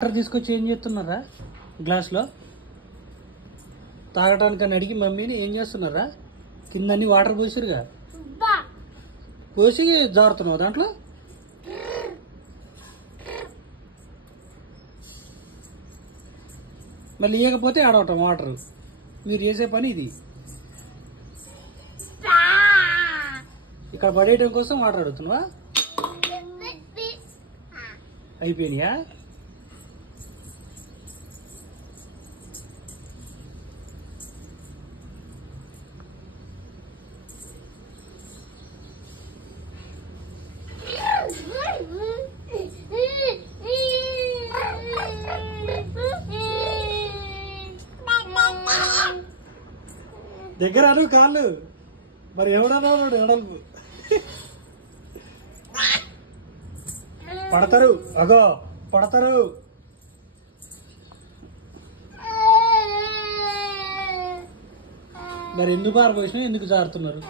Water తీసుకొచ్చి ఏం చేస్తున్నారా? గ్లాస్లో తాగటానికి అడిగి మమ్మీని ఏం చేస్తున్నారా? కింద అన్ని వాటర్ పోసిరుగా, పోసి జారుతున్నావు దాంట్లో. మళ్ళీ ఇవ్వకపోతే ఆడవటం వాటర్. మీరు చేసే పని ఇది. ఇక్కడ పడేయడం కోసం వాటర్ అడుగుతున్నావా? అయిపోయినాయా? దగ్గర అను కాళ్ళు మరి ఎవడన్నా ఎడల్పు పడతారు. అగో పడతారు. మరి ఎందుకు పారపోసినా ఎందుకు జారుతున్నారు?